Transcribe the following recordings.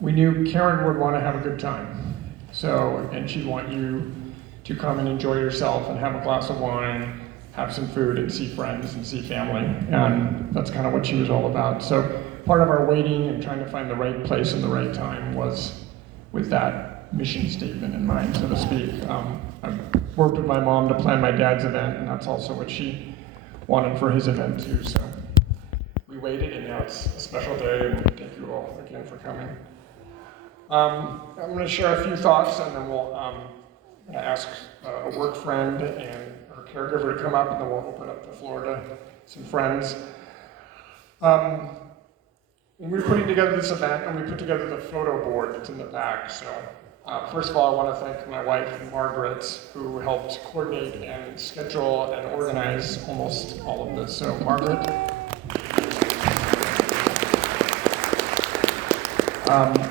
we knew Karen would want to have a good time. So, and she'd want you to come and enjoy yourself and have a glass of wine, have some food and see friends and see family. And that's kind of what she was all about. So part of our waiting and trying to find the right place and the right time was with that mission statement in mind, so to speak. I've worked with my mom to plan my dad's event, and that's also what she wanted for his event too. So we waited, and now it's a special day, and thank you all again for coming. I'm going to share a few thoughts, and then we'll I'm going to ask a work friend and her caregiver to come up, and then we'll open up the floor to some friends. When we were putting together this event, and we put together the photo board that's in the back, so first of all, I want to thank my wife, Margaret, who helped coordinate and schedule and organize almost all of this. So, Margaret.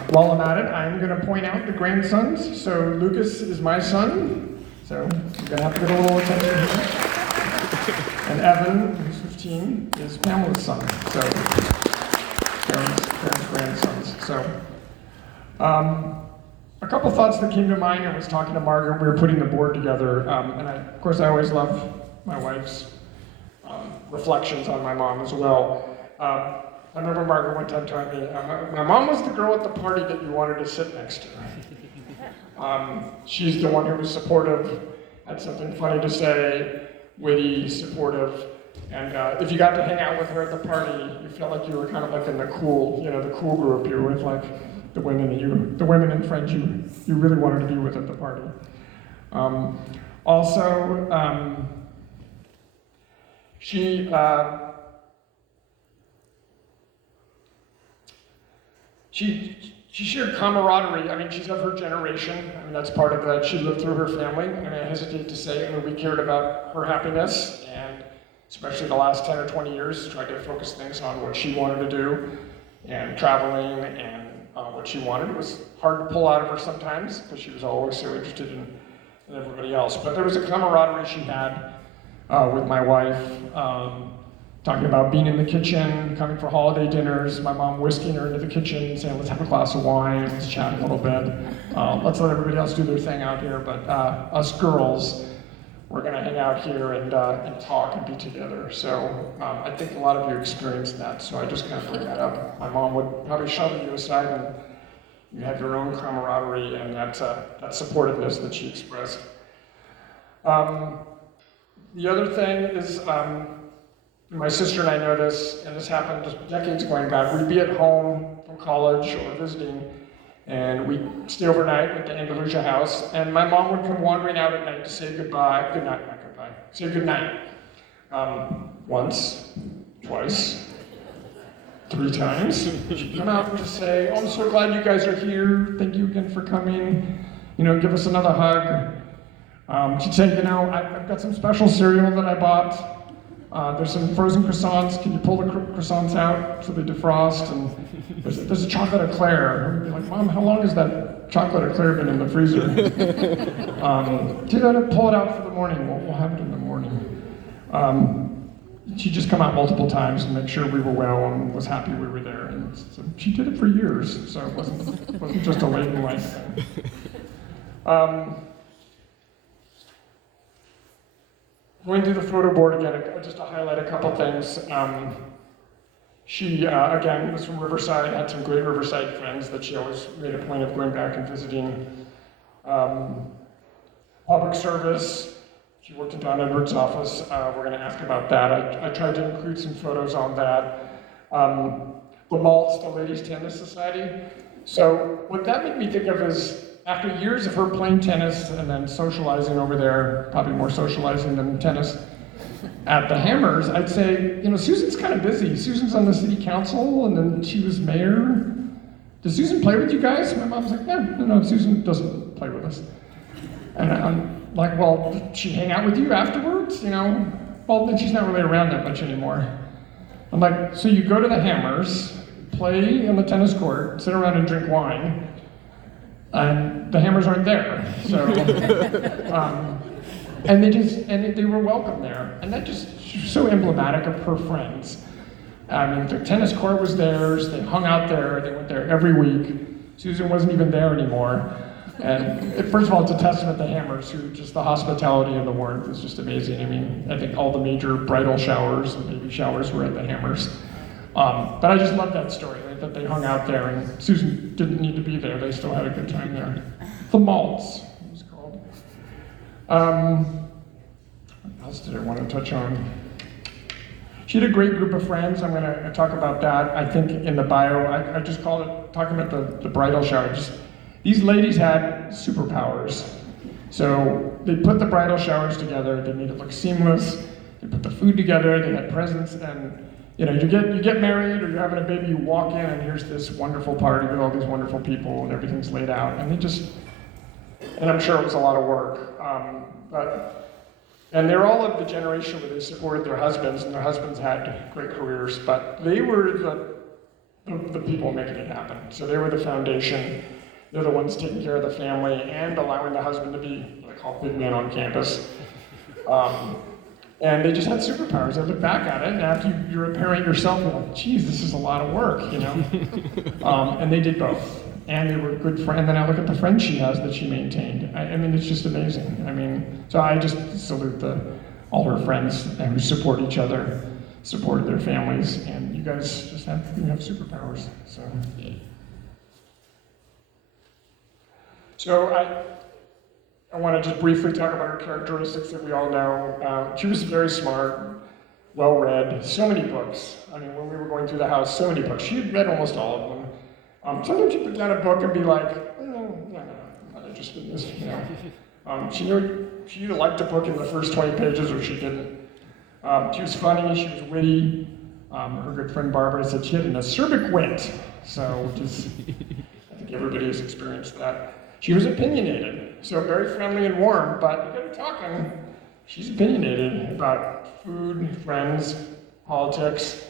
While I'm at it, I'm going to point out the grandsons. So, Lucas is my son, so you're going to have to get a little attention here. And Evan, who's 15, is Pamela's son, so Karen's grandsons. So, a couple thoughts that came to mind. I was talking to Margaret. We were putting the board together, and of course, I always love my wife's reflections on my mom as well. I remember Margaret one time telling me, my mom was the girl at the party that you wanted to sit next to. She's the one who was supportive, had something funny to say, witty, supportive, and if you got to hang out with her at the party, you felt like you were kind of like in the cool group. You were with like the women and friends you really wanted to be with at the party. She shared camaraderie. I mean, she's of her generation. I mean, that's part of that. She lived through her family. I mean, I hesitate to say, I mean, we cared about her happiness, and especially the last 10 or 20 years, tried to focus things on what she wanted to do, and traveling, and what she wanted. It was hard to pull out of her sometimes, because she was always so interested in everybody else. But there was a camaraderie she had with my wife, talking about being in the kitchen, coming for holiday dinners, my mom whisking her into the kitchen, saying, let's have a glass of wine, let's chat a little bit. Let's let everybody else do their thing out here, but us girls, we're gonna hang out here and talk and be together. So I think a lot of you experienced that, so I just kind of bring that up. My mom would probably shove you aside and you have your own camaraderie and that supportiveness that she expressed. The other thing is, my sister and I know this, and this happened just decades going back. We'd be at home from college or visiting, and we'd stay overnight at the Andalusia house, and my mom would come wandering out at night to say say goodnight. Once, twice, 3 times. She'd come out and just say, oh, I'm so glad you guys are here. Thank you again for coming. Give us another hug. She'd say, I've got some special cereal that I bought. There's some frozen croissants. Can you pull the croissants out so they defrost? And there's a chocolate eclair. And we'd be like, Mom, how long has that chocolate eclair been in the freezer? Pull it out for the morning. We'll have it in the morning. She'd just come out multiple times and make sure we were well and was happy we were there. And so she did it for years, so it wasn't just a late in life thing. Going through the photo board again, just to highlight a couple things. She, again, was from Riverside, had some great Riverside friends that she always made a point of going back and visiting. Public service, she worked in Don Edwards' office. We're going to ask about that. I tried to include some photos on that. The Maltz, the Ladies Tennis Society. So what that made me think of is, after years of her playing tennis and then socializing over there, probably more socializing than tennis, at the Hammers, I'd say, Susan's kind of busy. Susan's on the city council, and then she was mayor. Does Susan play with you guys? My mom's like, no, Susan doesn't play with us. And I'm like, well, did she hang out with you afterwards? Well, then she's not really around that much anymore. I'm like, so you go to the Hammers, play on the tennis court, sit around and drink wine, and the Hammers aren't there. So, and they were welcome there. And that just so emblematic of her friends. I mean, the tennis court was theirs. They hung out there. They went there every week. Susan wasn't even there anymore. And first of all, it's a testament to Hammers, who just the hospitality and the warmth is just amazing. I mean, I think all the major bridal showers and baby showers were at the Hammers. But I just love that story, right? That they hung out there, and Susan didn't need to be there. They still had a good time there. The Malts, it was called. What else did I want to touch on? She had a great group of friends. I'm going to talk about that. I think in the bio, I just called it, talking about the bridal shower. These ladies had superpowers. So they put the bridal showers together. They made it look seamless. They put the food together. They had presents, and you get married or you're having a baby. You walk in, and here's this wonderful party with all these wonderful people, and everything's laid out. And I'm sure it was a lot of work. And they're all of the generation where they supported their husbands, and their husbands had great careers, but they were the people making it happen. So they were the foundation. They're the ones taking care of the family and allowing the husband to be what I call big man on campus. And they just had superpowers. I look back at it, and after you're a parent yourself, you're like, geez, this is a lot of work, you know? And they did both. And they were good friends. And then I look at the friends she has that she maintained. I mean, it's just amazing. I mean, so I just salute all her friends who support each other, supported their families, and you guys just have superpowers. So I want to just briefly talk about her characteristics that we all know. She was very smart, well-read, so many books. I mean, when we were going through the house, so many books. She had read almost all of them. Sometimes you put down a book and be like, no, I'm not interested in this, you know. She either liked a book in the first 20 pages or she didn't. She was funny, she was witty. Her good friend Barbara said she had an acerbic wit, so just, I think everybody has experienced that. She was opinionated, so very friendly and warm, but you get her talking. She's opinionated about food, friends, politics,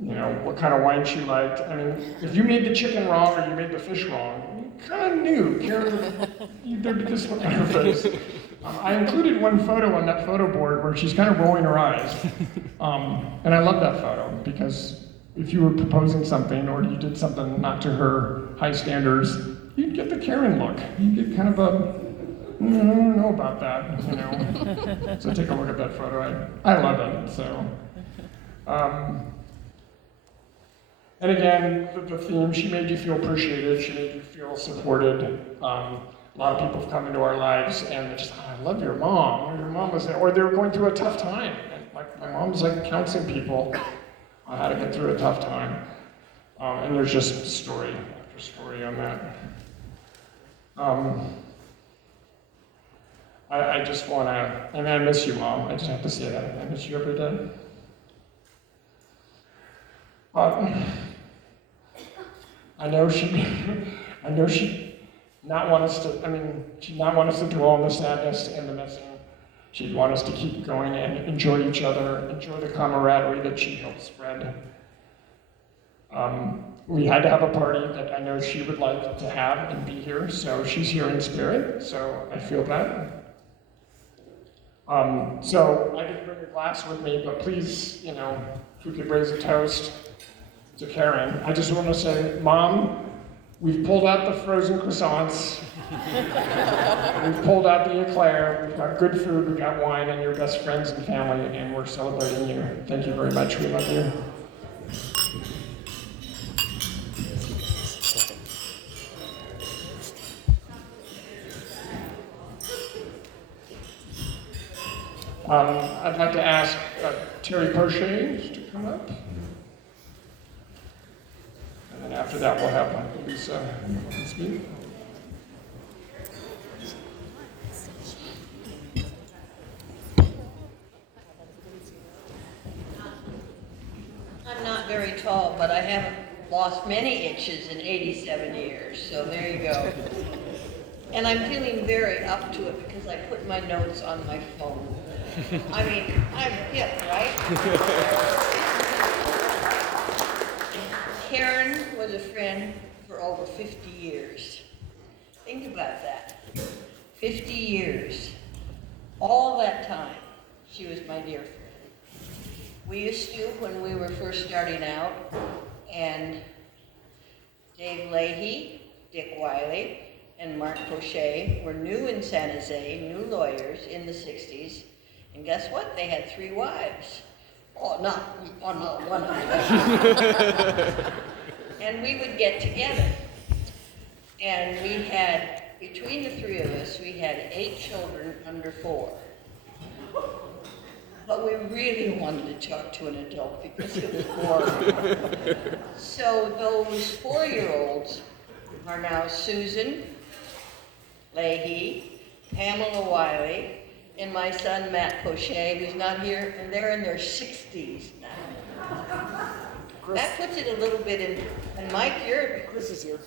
you know, what kind of wine she liked. I mean, if you made the chicken wrong or you made the fish wrong, you kind of knew. There'd be this look on her face. I included one photo on that photo board where she's kind of rolling her eyes. And I love that photo because if you were proposing something or you did something not to her high standards, you'd get the Karen look. You'd get kind of I don't know about that, you know. So take a look at that photo. I love it, so. And again, the theme, she made you feel appreciated, she made you feel supported. A lot of people have come into our lives and they're just, I love your mom, or your mom was there, or they were going through a tough time. And like my mom's like counseling people on how to get through a tough time. And there's just story after story on that. I just want to, and I miss you, Mom. I just have to say that. I miss you every day. I know she'd not want us to, she'd not want us to dwell on the sadness and the missing. She'd want us to keep going and enjoy each other, enjoy the camaraderie that she helped spread. We had to have a party that I know she would like to have and be here, so she's here in spirit, so I feel that. So I didn't bring a glass with me, but please, if we could raise a toast to Karen. I just want to say, Mom, we've pulled out the frozen croissants, we've pulled out the eclair, we've got good food, we've got wine, and your best friends and family, and we're celebrating you. Thank you very much, we love you. I'd like to ask Terry Poche to come up. And then after that, we'll have Lisa speak. I'm not very tall, but I haven't lost many inches in 87 years, so there you go. And I'm feeling very up to it because I put my notes on my phone. I'm hip, right? Karen was a friend for over 50 years. Think about that. 50 years. All that time, she was my dear friend. We used to when we were first starting out, and Dave Leahy, Dick Wylie, and Mark Poche were new in San Jose, new lawyers in the 60s, and guess what? They had 3 wives. Oh, not one of them. And we would get together. And we had, between the 3 of us, we had 8 children under 4. But we really wanted to talk to an adult because it was boring. So those 4-year-olds are now Susan Leahy, Pamela Wylie, and my son Matt Poche, who's not here, and they're in their 60s now. That puts it a little bit in, and Mike, Chris is here.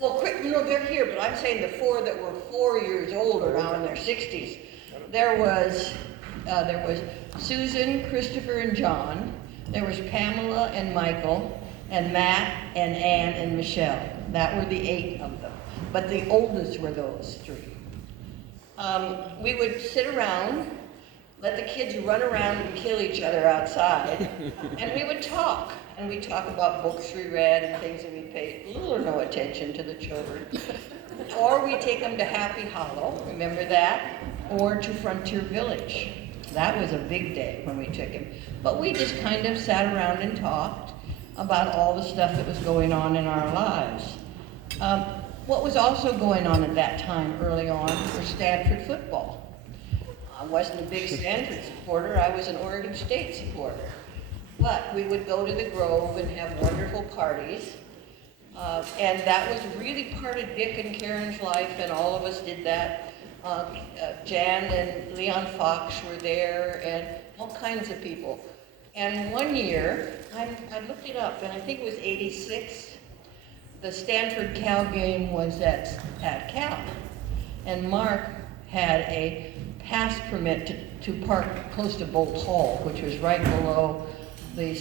well, no, they're here, but I'm saying the 4 that were 4 years old are now in their 60s. There was Susan, Christopher, and John. There was Pamela and Michael, and Matt, and Ann, and Michelle. That were the 8 of them. But the oldest were those 3. We would sit around, let the kids run around and kill each other outside, and we would talk. And we'd talk about books we read and things that we paid little or no attention to the children. Or we'd take them to Happy Hollow, remember that? Or to Frontier Village. That was a big day when we took him. But we just kind of sat around and talked about all the stuff that was going on in our lives. What was also going on at that time early on was Stanford football. I wasn't a big Stanford supporter, I was an Oregon State supporter. But we would go to the Grove and have wonderful parties. And that was really part of Dick and Karen's life, and all of us did that. Jan and Leon Fox were there, and all kinds of people. And one year, I looked it up, and I think it was 86, the Stanford-Cal game was at Cal. And Mark had a pass permit to park close to Bolt Hall, which was right below the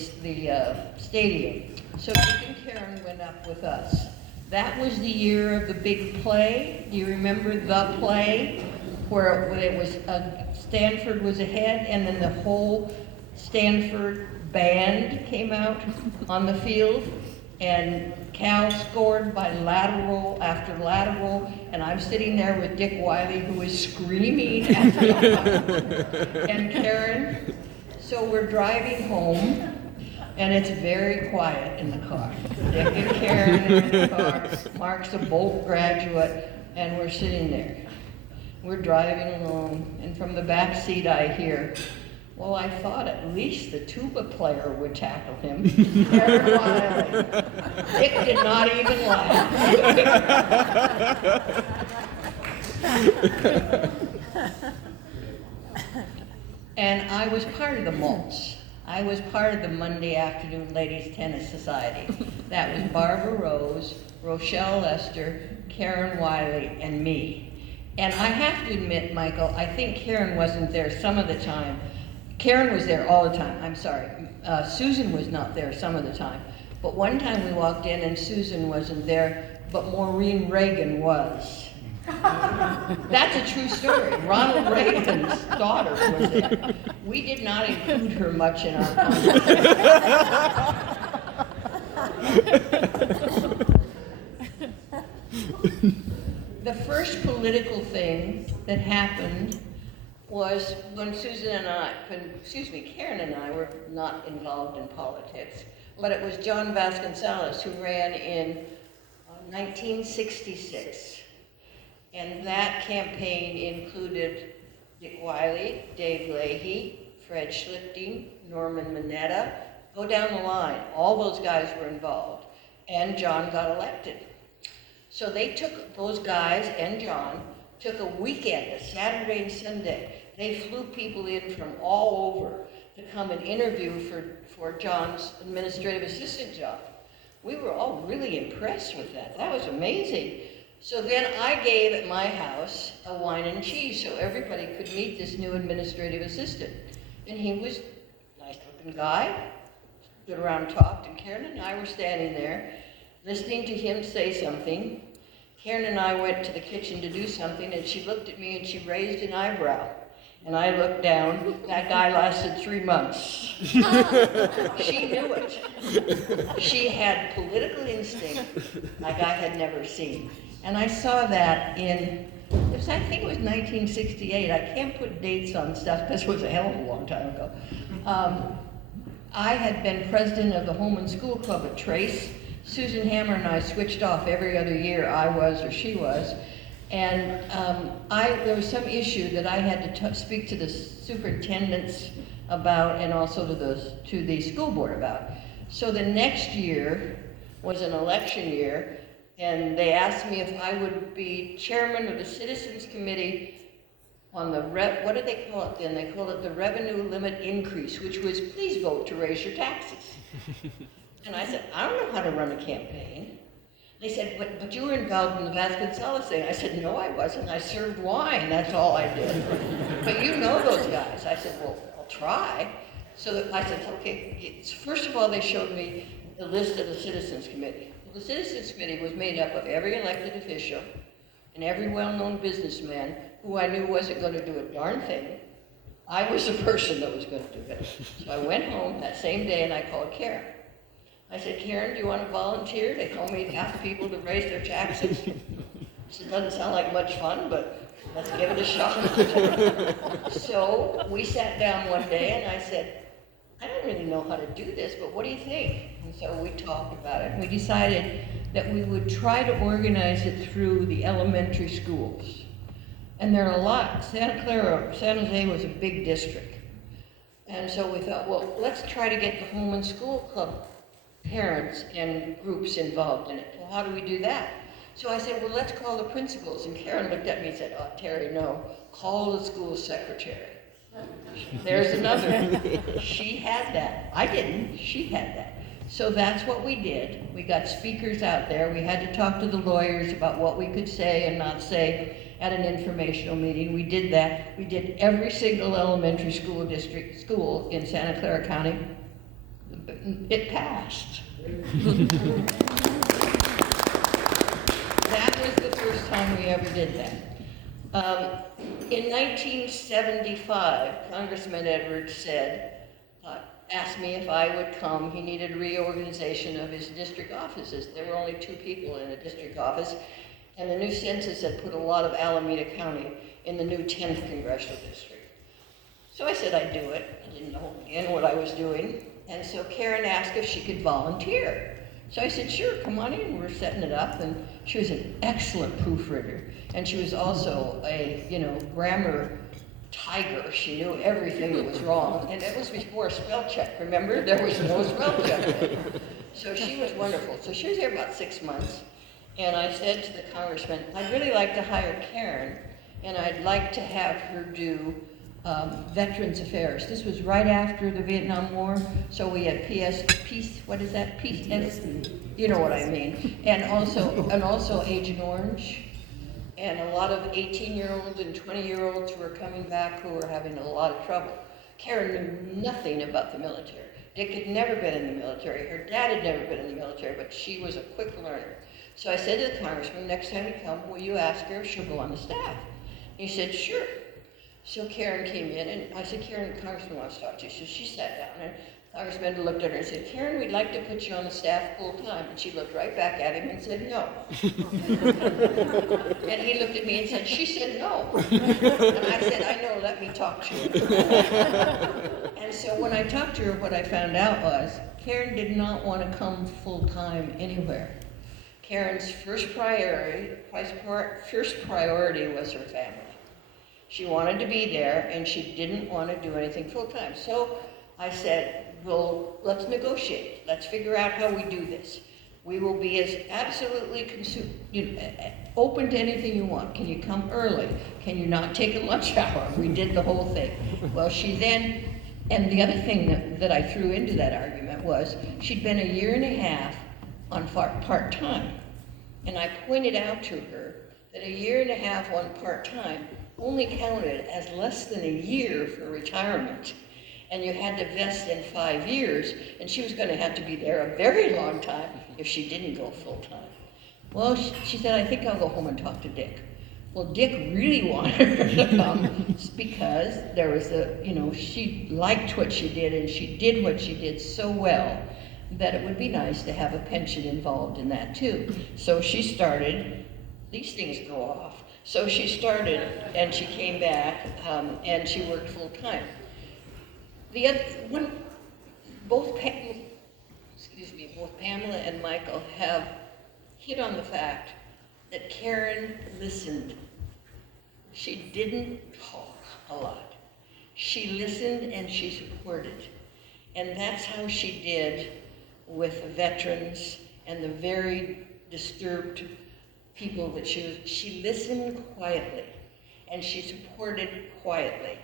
stadium. So Dick and Karen went up with us. That was the year of the big play. Do you remember the play? Where it was, Stanford was ahead, and then the whole Stanford band came out on the field, and Cal scored by lateral after lateral, and I'm sitting there with Dick Wylie, who was screaming at me, and Karen. So we're driving home, and it's very quiet in the car. Dick and Karen are in the car. Mark's a Bolt graduate, and we're sitting there. We're driving along, and from the back seat I hear, well, I thought at least the tuba player would tackle him. Karen Wylie. Dick did not even laugh. And I was part of the mulch. I was part of the Monday Afternoon Ladies Tennis Society. That was Barbara Rose, Rochelle Lester, Karen Wylie, and me. And I have to admit, Michael, I think Karen wasn't there some of the time. Karen was there all the time, I'm sorry. Susan was not there some of the time. But one time we walked in and Susan wasn't there, but Maureen Reagan was. That's a true story. Ronald Reagan's daughter was there. We did not include her much in our conversation. The first political thing that happened was when Karen and I were not involved in politics, but it was John Vasconcellos who ran in 1966. And that campaign included Dick Wylie, Dave Leahy, Fred Schlichting, Norman Mineta. Go down the line. All those guys were involved. And John got elected. So they took, those guys and John, took a weekend, a Saturday and Sunday. They flew people in from all over to come and interview for John's administrative assistant job. We were all really impressed with that. That was amazing. So then I gave at my house a wine and cheese so everybody could meet this new administrative assistant. And he was a nice looking guy, stood around and talked, and Karen and I were standing there listening to him say something. Karen and I went to the kitchen to do something, and she looked at me and she raised an eyebrow. And I looked down, that guy lasted 3 months. She knew it. She had political instinct like I had never seen. And I saw that I think it was 1968. I can't put dates on stuff because it was a hell of a long time ago. I had been president of the Home and School Club at Trace. Susan Hammer and I switched off every other year, I was or she was. And there was some issue that I had to speak to the superintendents about and also to the school board about. So the next year was an election year, and they asked me if I would be chairman of the Citizens Committee on the, what did they call it then? They called it the revenue limit increase, which was please vote to raise your taxes. And I said, I don't know how to run a campaign. They said, but you were involved in the Vasconcelos thing. I said, no, I wasn't. I served wine, that's all I did. But you know those guys. I said, well, I'll try. So I said, okay, first of all, they showed me the list of the Citizens Committee. The Citizens Committee was made up of every elected official and every well-known businessman who I knew wasn't going to do a darn thing. I was the person that was going to do it. So I went home that same day and I called Karen. I said, Karen, do you want to volunteer? They told me half the people to raise their taxes. She said, doesn't sound like much fun, but let's give it a shot. So we sat down one day and I said, I don't really know how to do this, but what do you think? And so we talked about it. We decided that we would try to organize it through the elementary schools. And there are a lot. San Jose was a big district. And so we thought, well, let's try to get the Home and School Club parents and groups involved in it. Well, how do we do that? So I said, well, let's call the principals. And Karen looked at me and said, oh, Terry, no, call the school secretary. There's another. She had that. I didn't. She had that. So that's what we did. We got speakers out there. We had to talk to the lawyers about what we could say and not say at an informational meeting. We did that. We did every single elementary school in Santa Clara County. It passed. That was the first time we ever did that. In 1975, Congressman Edwards asked me if I would come. He needed reorganization of his district offices. There were only 2 people in a district office, and the new census had put a lot of Alameda County in the new 10th congressional district. So I said I'd do it. I didn't know again what I was doing. And so Karen asked if she could volunteer. So I said, sure, come on in. We're setting it up. And she was an excellent proofreader. And she was also a, grammar tiger. She knew everything that was wrong. And it was before spell check. Remember? There was no spell check then. So she was wonderful. So she was there about 6 months. And I said to the congressman, I'd really like to hire Karen, and I'd like to have her do Veterans Affairs. This was right after the Vietnam War, so we had peace, what is that? Peace, you know what I mean. And also Agent Orange, and a lot of 18-year-olds and 20-year-olds who were coming back who were having a lot of trouble. Karen knew nothing about the military. Dick had never been in the military. Her dad had never been in the military, but she was a quick learner. So I said to the congressman, next time you come, will you ask her if she'll go on the staff? He said, sure. So Karen came in, and I said, Karen, the congressman wants to talk to you. So she sat down, and the congressman looked at her and said, Karen, we'd like to put you on the staff full time. And she looked right back at him and said, no. And he looked at me and said, she said no. And I said, I know, let me talk to her. And so when I talked to her, what I found out was, Karen did not want to come full time anywhere. Karen's first priority was her family. She wanted to be there, and she didn't want to do anything full-time. So I said, well, let's negotiate. Let's figure out how we do this. We will be as absolutely open to anything you want. Can you come early? Can you not take a lunch hour? We did the whole thing. Well, she then, and the other thing that I threw into that argument was, she'd been 1.5 years on part-time. And I pointed out to her that 1.5 years on part-time only counted as less than a year for retirement. And you had to vest in 5 years, and she was going to have to be there a very long time if she didn't go full-time. Well, she said, I think I'll go home and talk to Dick. Well, Dick really wanted her to come because there was she liked what she did, and she did what she did so well that it would be nice to have a pension involved in that too. So she started, these things go off. So she started, and she came back, and she worked full time. The other one, both Pamela and Michael have hit on the fact that Karen listened. She didn't talk a lot. She listened and she supported. And that's how she did with the veterans and the very disturbed people that she listened quietly and she supported quietly.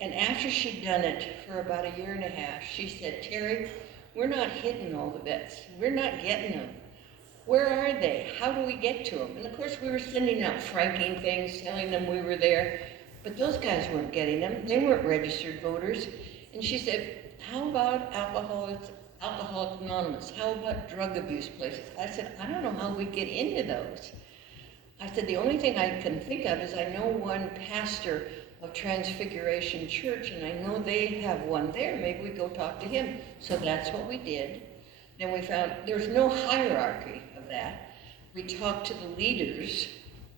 And after she'd done it for about 1.5 years, she said, Terry, we're not hitting all the vets. We're not getting them. Where are they? How do we get to them? And of course we were sending out franking things, telling them we were there, but those guys weren't getting them. They weren't registered voters. And she said, how about Alcoholics Anonymous? How about drug abuse places? I said, I don't know how we get into those. I said, the only thing I can think of is I know one pastor of Transfiguration Church, and I know they have one there. Maybe we go talk to him. So that's what we did. Then we found there's no hierarchy of that. We talked to the leaders,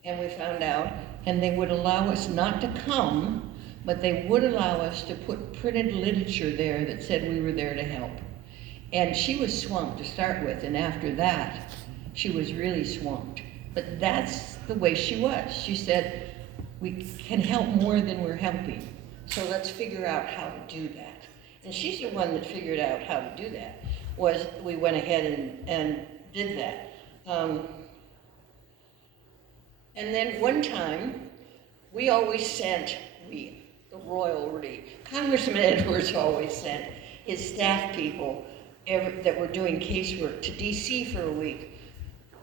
and we found out, and they would allow us not to come, but they would allow us to put printed literature there that said we were there to help. And she was swamped to start with, and after that, she was really swamped. But that's the way she was. She said, we can help more than we're helping, so let's figure out how to do that. And she's the one that figured out how to do that. We went ahead and did that. And then one time, we always sent, the royalty, Congressman Edwards always sent his staff people that were doing casework to DC for a week.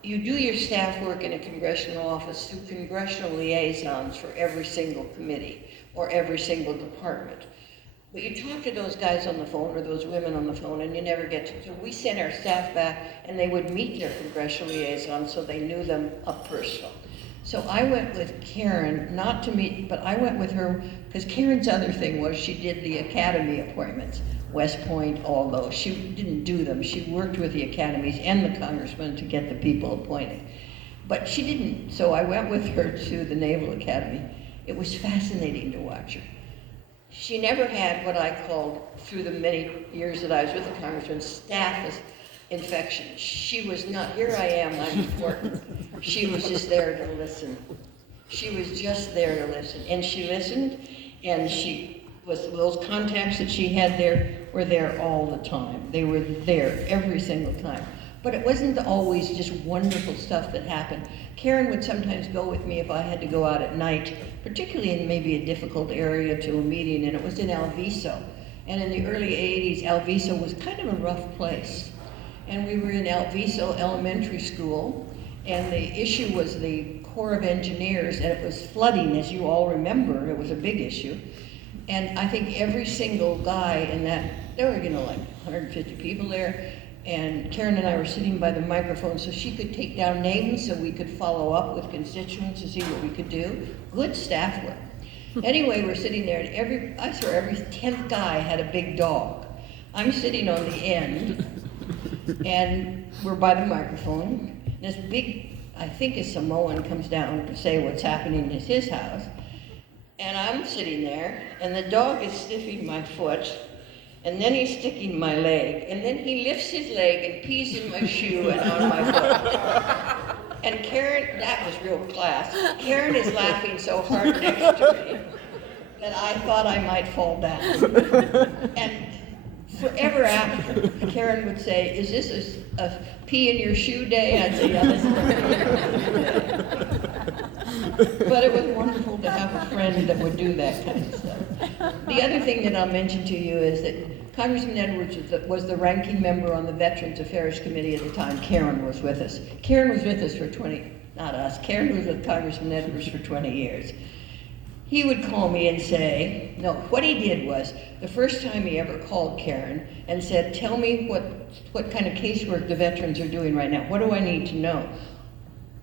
You do your staff work in a congressional office through congressional liaisons for every single committee or every single department. But you talk to those guys on the phone or those women on the phone and you never get to. So we sent our staff back and they would meet their congressional liaisons so they knew them up personal. So I went with Karen, not to meet, but I went with her because Karen's other thing was she did the academy appointments, West Point, all those. She didn't do them. She worked with the academies and the congressmen to get the people appointed. But she didn't, so I went with her to the Naval Academy. It was fascinating to watch her. She never had what I called, through the many years that I was with the congressman, staph infection. She was not, here I am, I'm important. She was just there to listen. She was just there to listen. And she listened, and those contacts that she had there were there all the time. They were there every single time. But it wasn't always just wonderful stuff that happened. Karen would sometimes go with me if I had to go out at night, particularly in maybe a difficult area to a meeting, and it was in Alviso. And in the early 80s, Alviso was kind of a rough place. And we were in Alviso Elementary School, and the issue was the Corps of Engineers, and it was flooding, as you all remember. It was a big issue. And I think every single guy in that, there were, like 150 people there, and Karen and I were sitting by the microphone so she could take down names so we could follow up with constituents to see what we could do. Good staff work. Anyway, we're sitting there, and every 10th guy had a big dog. I'm sitting on the end, and we're by the microphone. This big, I think a Samoan, comes down to say what's happening at his house. And I'm sitting there, and the dog is sniffing my foot, and then he's sticking my leg, and then he lifts his leg and pees in my shoe and on my foot. And Karen, that was real class. Karen is laughing so hard next to me that I thought I might fall down. And forever after, Karen would say, is this a pee in your shoe day? I'd say, yeah, this is a pee in your shoe day. But it was wonderful to have a friend that would do that kind of stuff. The other thing that I'll mention to you is that Congressman Edwards was the ranking member on the Veterans Affairs Committee at the time. Karen was with us. Karen was with us for Karen was with Congressman Edwards for 20 years. He would call me and say, no, what he did was, the first time he ever called Karen and said, tell me what kind of casework the veterans are doing right now. What do I need to know?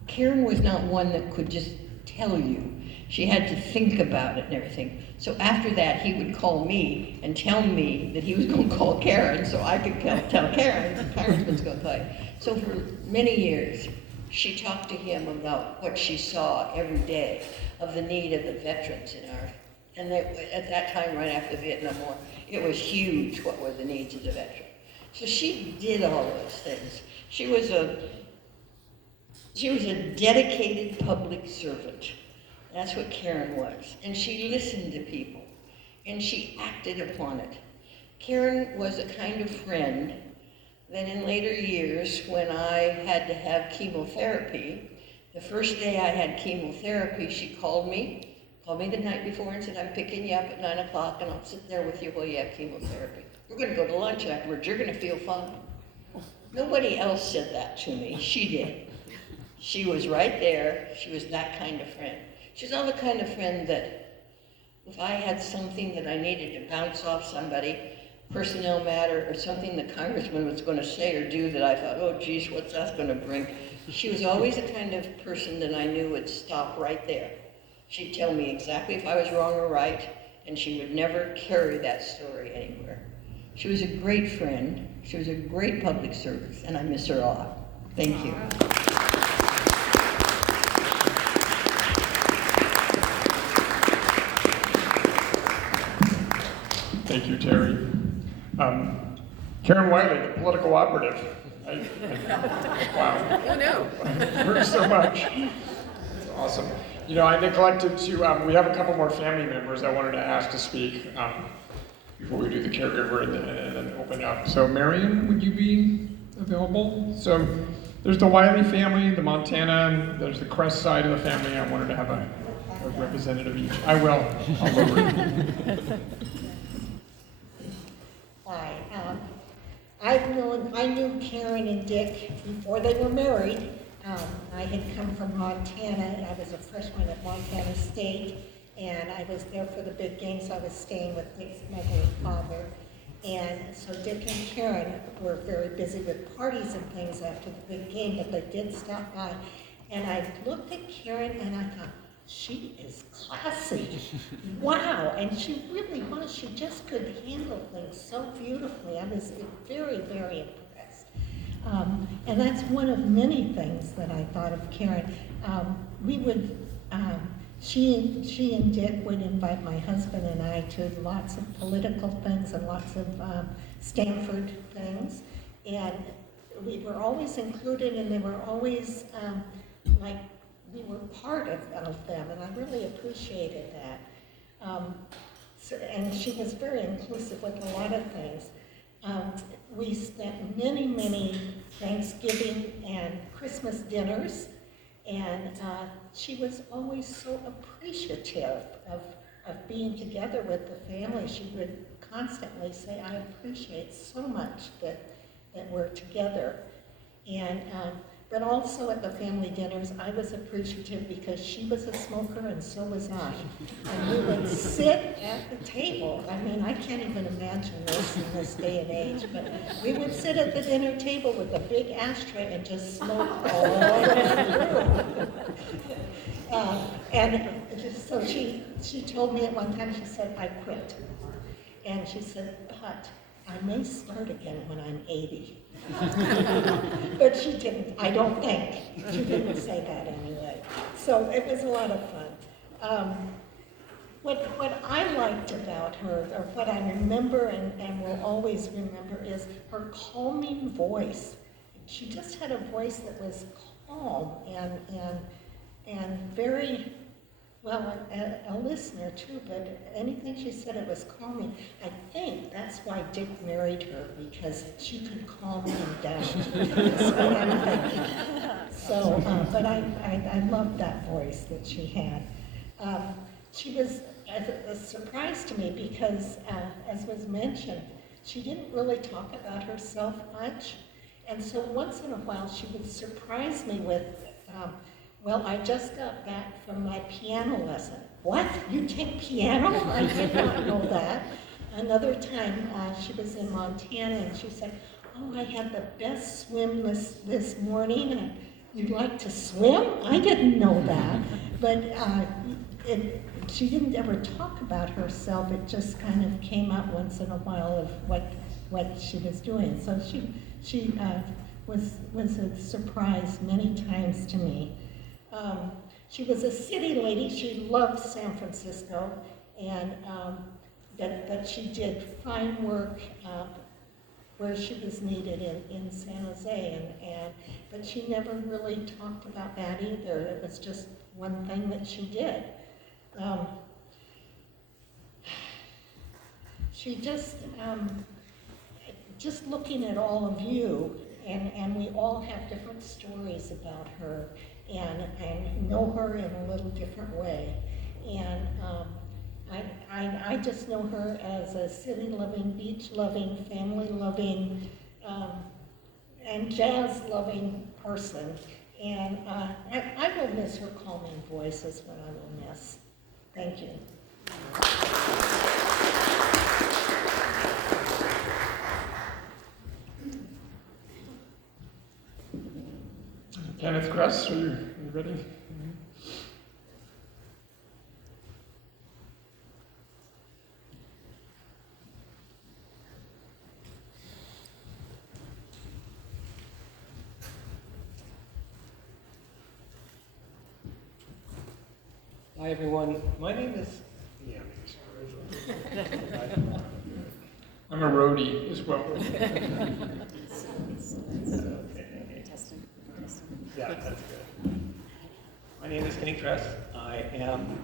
Karen was not one that could just tell you. She had to think about it and everything. So after that, he would call me and tell me that he was going to call Karen so I could tell Karen Karen was going to play. So for many years, she talked to him about what she saw every day of the need of the veterans in our, and at that time, right after the Vietnam War, it was huge what were the needs of the veterans. So she did all those things. She was a dedicated public servant. That's what Karen was. And she listened to people, and she acted upon it. Karen was a kind of friend that in later years, when I had to have chemotherapy, the first day I had chemotherapy, she called me the night before and said, I'm picking you up at 9 o'clock and I'll sit there with you while you have chemotherapy. We're gonna go to lunch afterwards, you're gonna feel fine. Nobody else said that to me, she did. She was right there, she was that kind of friend. She's all the kind of friend that if I had something that I needed to bounce off somebody, personnel matter or something the congressman was going to say or do that I thought, oh geez, what's that going to bring? She was always the kind of person that I knew would stop right there. She'd tell me exactly if I was wrong or right, and she would never carry that story anywhere. She was a great friend. She was a great public service, and I miss her a lot. Thank you. Thank you, Terry. Karen Wylie, the political operative. Wow. Oh, no. Heard so much. It's awesome. You know, I neglected to, we have a couple more family members I wanted to ask to speak before we do the caregiver and then open up. So Marion, would you be available? So there's the Wylie family, the Montana, and there's the Crest side of the family. I wanted to have a representative each. I will. I'll lower it. Hi. I knew Karen and Dick before they were married. I had come from Montana, and I was a freshman at Montana State, and I was there for the big game, so I was staying with Dick's mother and father. And so Dick and Karen were very busy with parties and things after the big game, but they did stop by. And I looked at Karen and I thought, she is classy. Wow, and she really was. She just could handle things so beautifully. I was very, very impressed. And that's one of many things that I thought of Karen. She and Dick would invite my husband and I to lots of political things and lots of Stanford things. And we were always included, and they were always we were part of them, and I really appreciated that. And she was very inclusive with a lot of things. We spent many, many Thanksgiving and Christmas dinners, and she was always so appreciative of being together with the family. She would constantly say, I appreciate so much that we're together. And but also at the family dinners, I was appreciative because she was a smoker and so was I. And we would sit at the table. I mean, I can't even imagine this in this day and age, but we would sit at the dinner table with a big ashtray and just smoke all the way through. So she told me at one time, she said, I quit. And she said, but I may start again when I'm 80. But she didn't, I don't think. She didn't say that anyway. So it was a lot of fun. What I liked about her, or what I remember and will always remember, is her calming voice. She just had a voice that was calm and very, well, a listener too, but anything she said, it was calming. I think that's why Dick married her, because she could calm him down. So, but I loved that voice that she had. She was a surprise to me because, as was mentioned, she didn't really talk about herself much. And so once in a while she would surprise me with, well, I just got back from my piano lesson. What? You take piano? I did not know that. Another time, she was in Montana and she said, oh, I had the best swim this morning. And you like to swim? I didn't know that. But she didn't ever talk about herself. It just kind of came out once in a while of what she was doing. So she was a surprise many times to me. She was a city lady. She loved San Francisco, and but she did fine work where she was needed in San Jose, but she never really talked about that either. It was just one thing that she did. She just looking at all of you, and we all have different stories about her, and know her in a little different way. And I just know her as a city-loving, beach-loving, family-loving, and jazz-loving person. And I will miss her calming voice is what I will miss. Thank you. Kenneth Kress, are you ready? Hi everyone, my name is, I'm a roadie as well. Yeah, that's good. My name is Kenny Kress. I am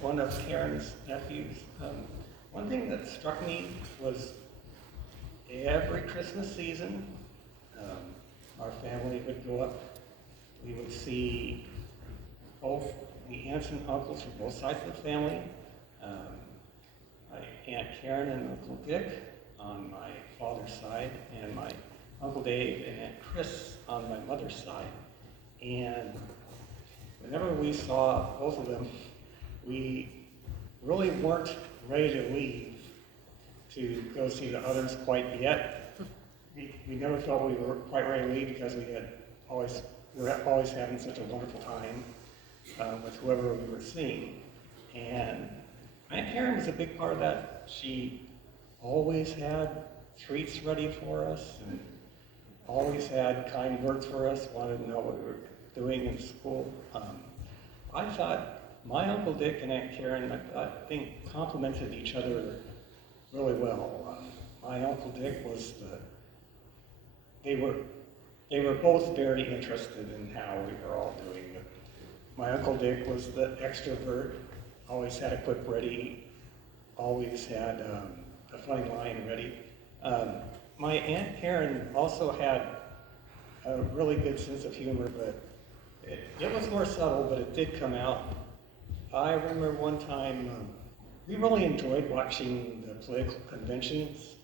one of Karen's nephews. One thing that struck me was every Christmas season, our family would go up. We would see both the aunts and uncles from both sides of the family. My Aunt Karen and Uncle Dick on my father's side, and my Uncle Dave and Aunt Chris on my mother's side. And whenever we saw both of them, we really weren't ready to leave to go see the others quite yet. We never felt we were quite ready to leave because we were always having such a wonderful time with whoever we were seeing. And Aunt Karen was a big part of that. She always had treats ready for us and always had kind words for us, wanted to know what we were doing in school. I thought my Uncle Dick and Aunt Karen, I think, complemented each other really well. My Uncle Dick was they were both very interested in how we were all doing. My Uncle Dick was the extrovert, always had a quip ready, always had a funny line ready. My Aunt Karen also had a really good sense of humor, but it was more subtle, but it did come out. I remember one time, we really enjoyed watching the political conventions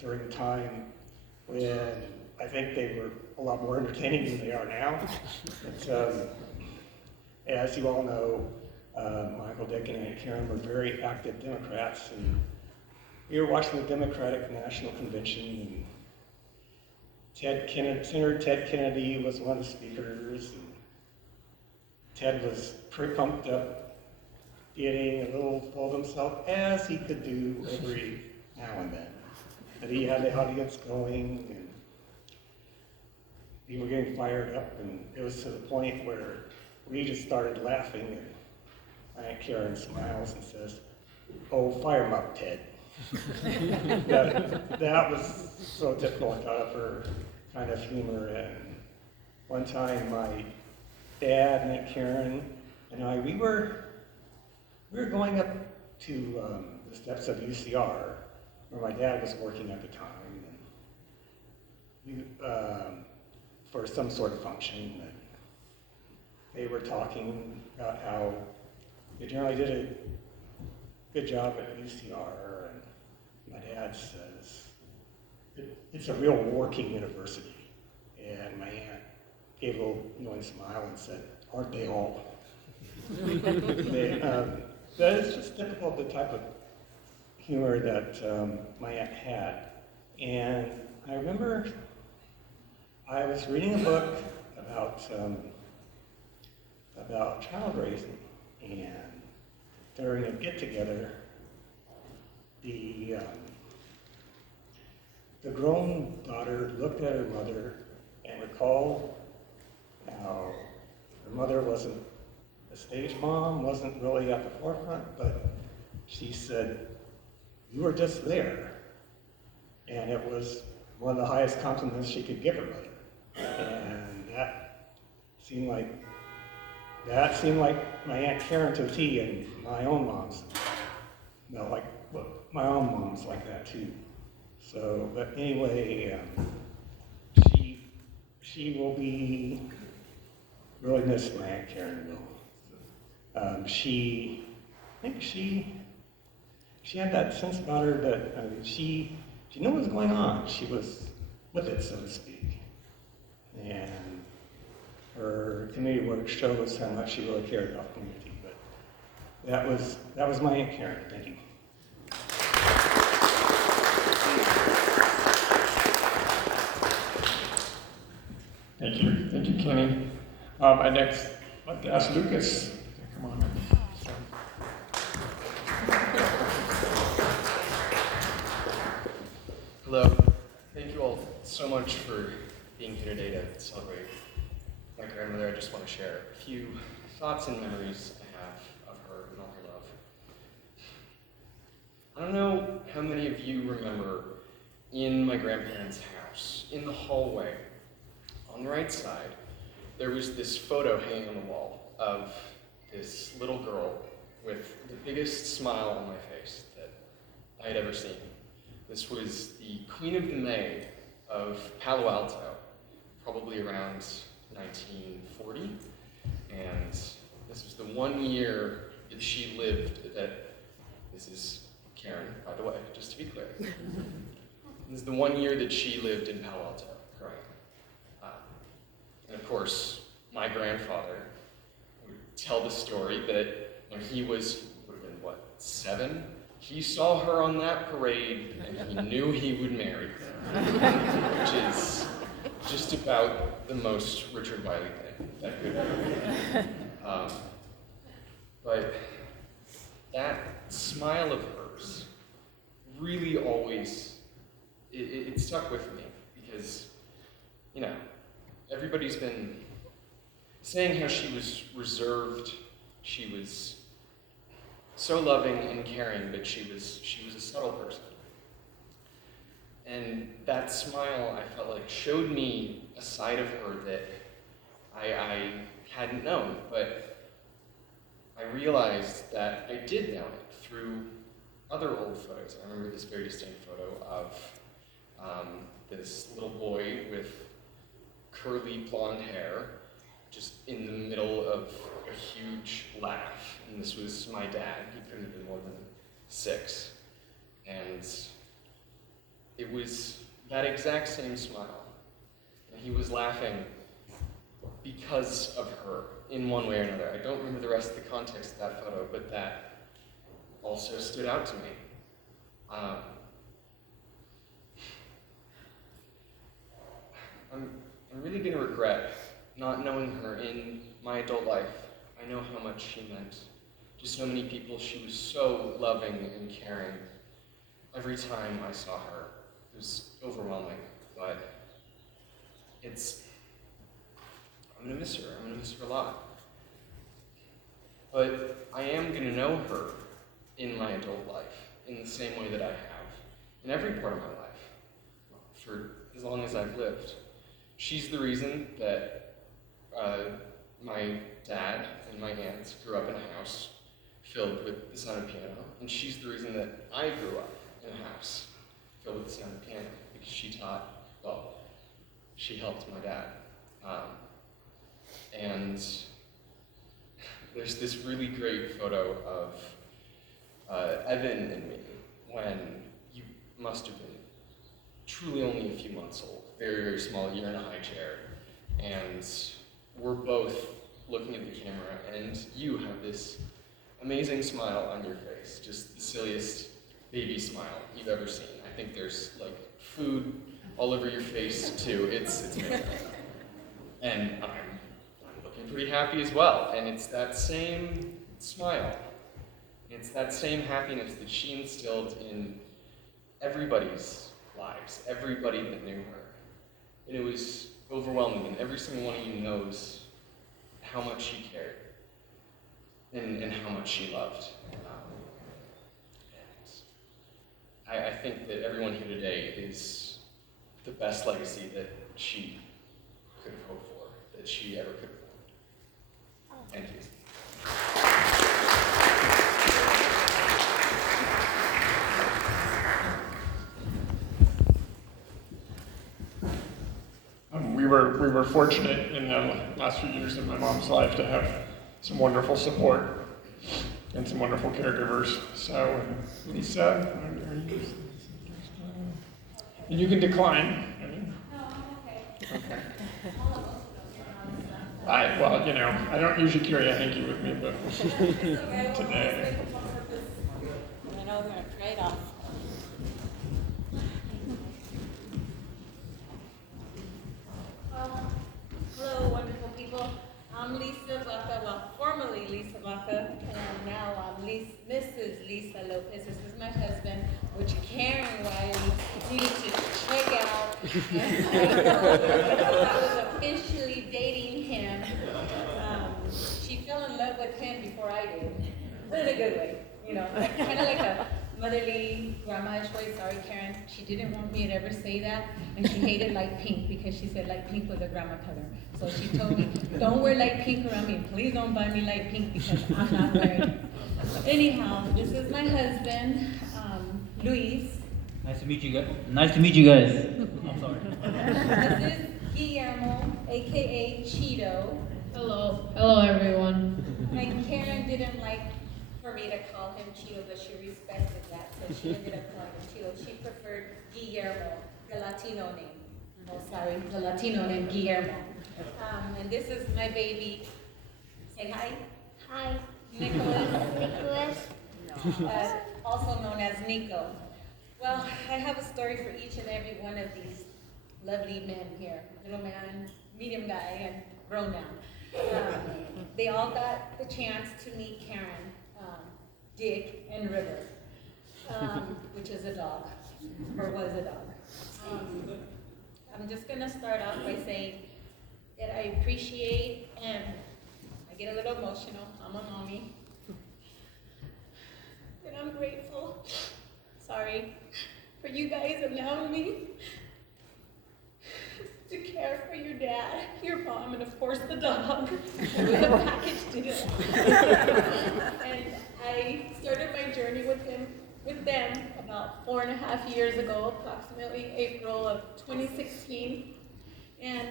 during a time when I think they were a lot more entertaining than they are now. But, as you all know, my Uncle Dick and Aunt Karen were very active Democrats, and we were watching the Democratic National Convention, and Senator Ted Kennedy was one of the speakers, and Ted was pretty pumped up, getting a little full of himself, as he could do every now and then. But he had the audience going, and we were getting fired up, and it was to the point where we just started laughing, and Aunt Karen smiles and says, "Oh, fire him up, Ted." that was so typical, I thought, of her kind of humor. And one time my dad and Aunt Karen and I, we were going up to the steps of UCR, where my dad was working at the time, and for some sort of function. And they were talking about how they generally did a good job at UCR, and my dad says, it's a real working university. And my aunt gave a little knowing smile and said, aren't they all? That is just typical of the type of humor that my aunt had. And I remember I was reading a book about child raising. And during a get-together, the grown daughter looked at her mother and recalled how her mother wasn't a stage mom, wasn't really at the forefront, but she said, "You were just there." And it was one of the highest compliments she could give her mother. And that seemed like my Aunt Karen to a T, and my own mom's. No, like, well, my own mom's like that too. So, but anyway, she will be really missed, my Aunt Karen will. I think she had that sense about her that, I mean, she knew what was going on. She was with it, so to speak. And her community work shows how much she really cared about the community. But that was my Aunt Karen. Thank you. Thank you, Kenny. I next like to ask Lucas to come on. Hello. Thank you all so much for being here today to celebrate my grandmother. I just want to share a few thoughts and memories I have of her and all her love. I don't know how many of you remember in my grandparents' house, in the hallway, on the right side, there was this photo hanging on the wall of this little girl with the biggest smile on my face that I had ever seen. This was the Queen of the May of Palo Alto, probably around 1940. And this was the 1 year that she lived this is Karen, by the way, just to be clear. This is the 1 year that she lived in Palo Alto, growing up. And of course, my grandfather would tell the story that when he would have been, 7? He saw her on that parade, and he knew he would marry her, which is just about the most Richard Wylie thing that could happen. But that smile of hers really always, it stuck with me, because, everybody's been saying how she was reserved, she was so loving and caring, but she was a subtle person. And that smile, I felt like, showed me a side of her that I hadn't known, but I realized that I did know it through other old photos. I remember this very distinct photo of this little boy with curly blonde hair, just in the middle of a huge laugh. And this was my dad. He couldn't have been more than 6. And it was that exact same smile. And he was laughing because of her, in one way or another. I don't remember the rest of the context of that photo, but that also stood out to me. I'm really going to regret not knowing her in my adult life. I know how much she meant to so many people. She was so loving and caring. Every time I saw her, it was overwhelming, but I'm going to miss her. I'm going to miss her a lot. But I am going to know her in my adult life in the same way that I have in every part of my life, for as long as I've lived. She's the reason that my dad and my aunts grew up in a house filled with the sound of piano, and she's the reason that I grew up in a house filled with the sound of piano, because she helped my dad. And there's this really great photo of Evan and me when you must have been truly only a few months old, very, very small. You're in a high chair, and we're both looking at the camera, and you have this amazing smile on your face, just the silliest baby smile you've ever seen. I think there's like food all over your face too. It's amazing. And I'm looking pretty happy as well. And it's that same smile. It's that same happiness that she instilled in everybody's lives, everybody that knew her. And it was overwhelming, and every single one of you knows how much she cared and how much she loved. And I think that everyone here today is the best legacy that she could have hoped for, that she ever could have wanted. Thank you. We were fortunate in the last few years of my mom's life to have some wonderful support and some wonderful caregivers. So, Lisa, and you can decline. Okay. Well, you know, I don't usually carry a hanky with me, but today. I know we're gonna trade off. Hello, wonderful people. I'm Lisa Vaca, well, formerly Lisa Vaca, and now I'm Mrs. Lisa Lopez. This is my husband, which Karen Wylie needed to check out. I was officially dating him. She fell in love with him before I did, but in a good way, you know, kind of like a motherly, grandma-ish way. Sorry, Karen, she didn't want me to ever say that, and she hated light pink because she said light pink was a grandma color. So she told me, don't wear light pink around me. Please don't buy me light pink because I'm not wearing it. Anyhow, this is my husband, Luis. Nice to meet you guys. Nice to meet you guys. I'm sorry. This is Guillermo, aka Cheeto. Hello. Hello, everyone. And Karen didn't like for me to call him Cheeto, but she respected that, so she ended up calling him Cheeto. She preferred Guillermo, the Latino name. Oh, sorry, the Latino name, Guillermo. And this is my baby. Say hi. Hi. Nicholas. Nicholas. Also known as Nico. Well, I have a story for each and every one of these lovely men here. Little man, medium guy, and grown man. They all got the chance to meet Karen, Dick, and River, which is a dog, or was a dog. I'm just gonna start off by saying that I appreciate, and I get a little emotional, I'm a mommy, and I'm grateful, sorry, for you guys allowing me to care for your dad, your mom, and of course the dog. We have packaged it. And I started my journey with them about 4.5 years ago, approximately April of 2016. And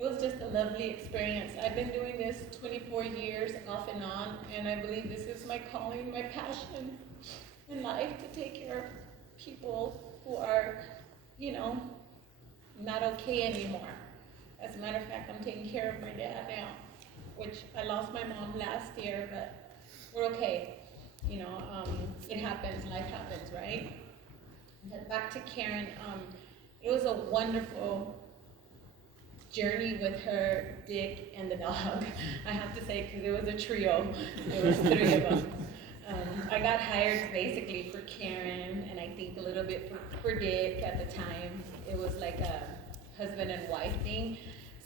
it was just a lovely experience. I've been doing this 24 years off and on, and I believe this is my calling, my passion in life, to take care of people who are, you know, not okay anymore. As a matter of fact, I'm taking care of my dad now, which I lost my mom last year, but we're okay. You know, it happens, life happens, right? But back to Karen, it was a wonderful journey with her, Dick, and the dog. I have to say, because it was a trio. There was 3 of them. I got hired basically for Karen, and I think a little bit for Dick at the time. It was like a husband and wife thing.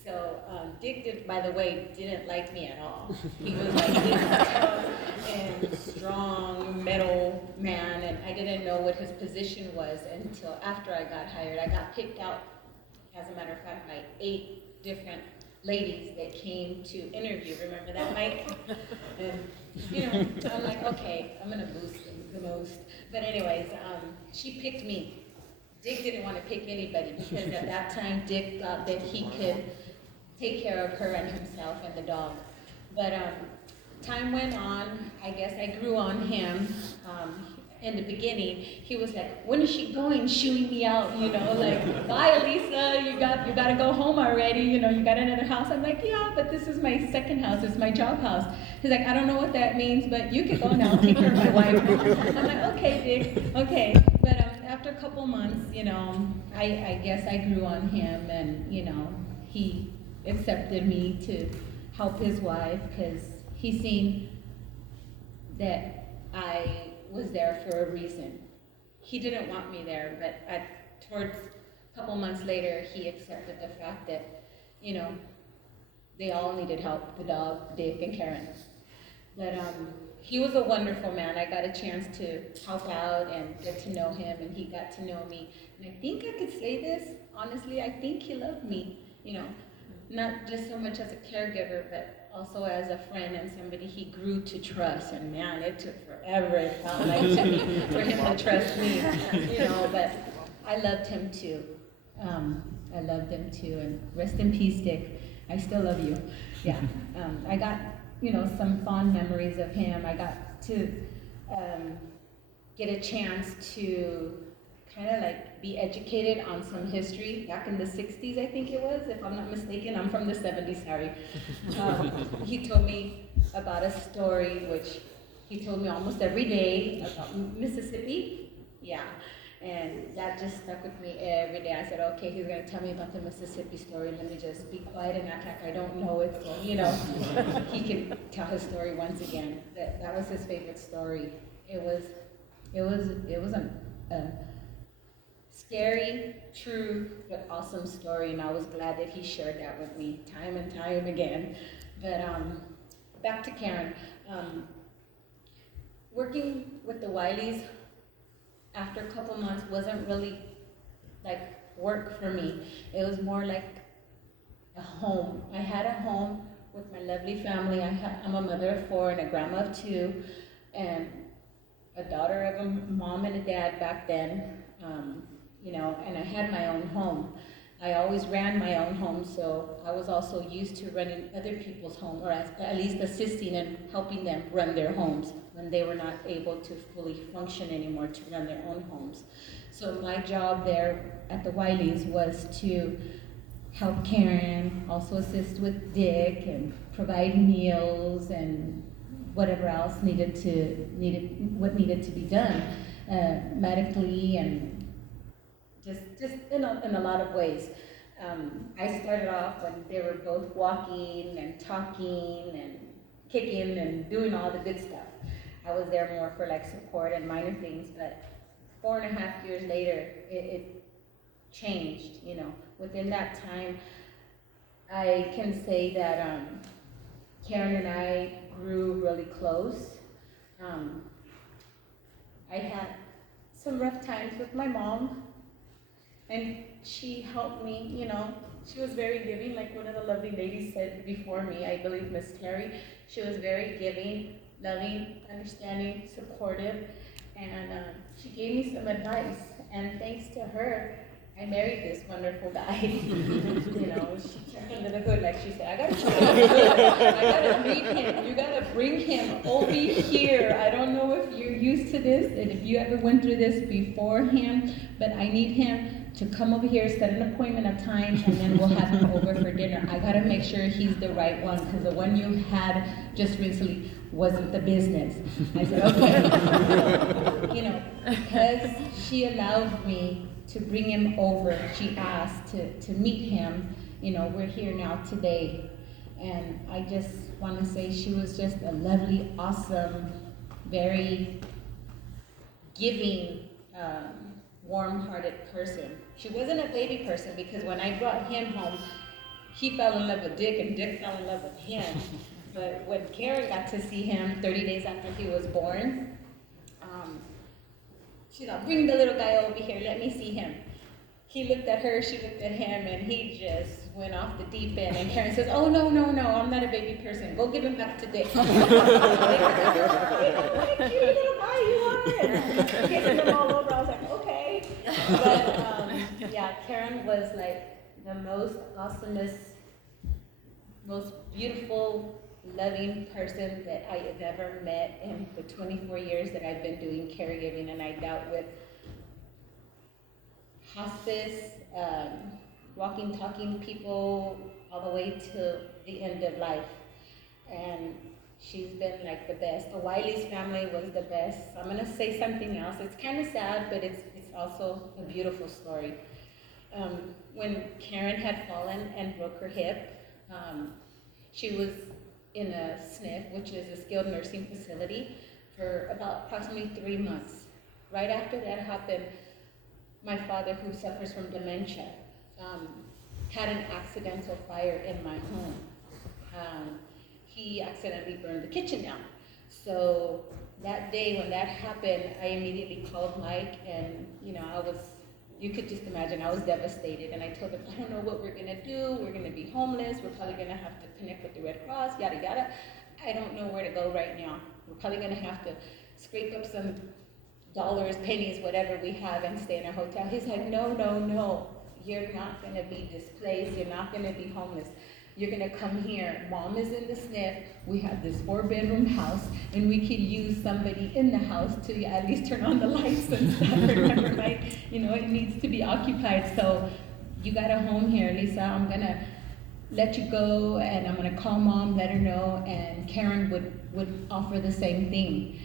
So Dick, by the way, didn't like me at all. He was like this tough and strong metal man, and I didn't know what his position was until after I got hired. I got picked out, as a matter of fact, by 8 different ladies that came to interview. Remember that, Mike? And, you know, I'm like, okay, I'm gonna boost him the most. But anyways, she picked me. Dick didn't want to pick anybody because at that time, Dick thought that he could take care of her and himself and the dog. But time went on. I guess I grew on him. In the beginning, he was like, when is she going, shooing me out, you know, like, bye, Elisa, you gotta go home already, you know, you got another house. I'm like, yeah, but this is my second house, it's my job house. He's like, I don't know what that means, but you can go now, take care of my wife. I'm like, okay, Dick, okay. But after a couple months, you know, I guess I grew on him, and, you know, he accepted me to help his wife because he seen that I was there for a reason. He didn't want me there, but towards a couple months later, he accepted the fact that, you know, they all needed help, the dog, Dick, and Karen. But he was a wonderful man. I got a chance to help out and get to know him, and he got to know me. And I think I could say this, honestly, I think he loved me, you know, not just so much as a caregiver, but also as a friend and somebody he grew to trust. And man, it took forever, it felt like to me, for him to trust me, you know, but I loved him too. I loved him too, and rest in peace, Dick. I still love you. Yeah, I got, you know, some fond memories of him. I got to get a chance to kind of like be educated on some history back in the 60s, I think it was, if I'm not mistaken. I'm from the 70s, sorry. He told me about a story, which he told me almost every day, about Mississippi. Yeah. And that just stuck with me every day. I said, okay, he's gonna tell me about the Mississippi story. Let me just be quiet and act like I don't know it. So, you know, he can tell his story once again. That was his favorite story. It was a scary, true, but awesome story. And I was glad that he shared that with me time and time again. But back to Karen. Working with the Wylies, after a couple months wasn't really like work for me. It was more like a home. I had a home with my lovely family. I'm a mother of 4 and a grandma of 2, and a daughter of a mom and a dad back then, you know, and I had my own home. I always ran my own home, so I was also used to running other people's homes, or at least assisting and helping them run their homes when they were not able to fully function anymore to run their own homes. So my job there at the Wylies was to help Karen, also assist with Dick, and provide meals and whatever else needed to be done medically and just in a lot of ways. I started off when they were both walking and talking and kicking and doing all the good stuff. I was there more for like support and minor things, but 4.5 years later, it changed, you know. Within that time, I can say that Karen and I grew really close. I had some rough times with my mom, and she helped me, you know. She was very giving, like one of the lovely ladies said before me, I believe Miss Terry. She was very giving, loving, understanding, supportive, and she gave me some advice. And thanks to her, I married this wonderful guy. You know, she took under the hood, like she said, I gotta meet him. You gotta bring him over here. I don't know if you're used to this and if you ever went through this beforehand, but I need him to come over here, set an appointment of time, and then we'll have him over for dinner. I gotta make sure he's the right one, because the one you had just recently wasn't the business. I said, okay. You know, because she allowed me to bring him over, she asked to meet him, you know, we're here now today. And I just want to say she was just a lovely, awesome, very giving, warm-hearted person. She wasn't a baby person, because when I brought him home, he fell in love with Dick and Dick fell in love with him. But when Karen got to see him 30 days after he was born, she's like, bring the little guy over here, let me see him. He looked at her, she looked at him, and he just went off the deep end. And Karen says, oh, no, I'm not a baby person. Go give him back to Dick. What a cute little guy you are. Kissing him all over. I was like, okay. But yeah, Karen was like the most awesomest, most beautiful, loving person that I have ever met in the 24 years that I've been doing caregiving, and I dealt with hospice, walking, talking people all the way to the end of life. And she's been like the best. The Wylie's family was the best. I'm gonna say something else. It's kind of sad, but it's also a beautiful story. When Karen had fallen and broke her hip, She was in a SNF, which is a skilled nursing facility, for about approximately 3 months. Right after that happened, my father, who suffers from dementia, had an accidental fire in my home. He accidentally burned the kitchen down. So that day when that happened, I immediately called Mike, and you could just imagine, I was devastated. And I told him, I don't know what we're gonna do. We're gonna be homeless. We're probably gonna have to connect with the Red Cross, yada yada. I don't know where to go right now. We're probably gonna have to scrape up some dollars, pennies, whatever we have, and stay in a hotel. He's like, no, no, no. You're not gonna be displaced. You're not gonna be homeless. You're gonna come here. Mom is in the SNF. We have this 4-bedroom house, and we could use somebody in the house to at least turn on the lights and stuff. Remember, Mike, it needs to be occupied. So you got a home here, Lisa. I'm gonna let you go, and I'm gonna call Mom, let her know, and Karen would offer the same thing.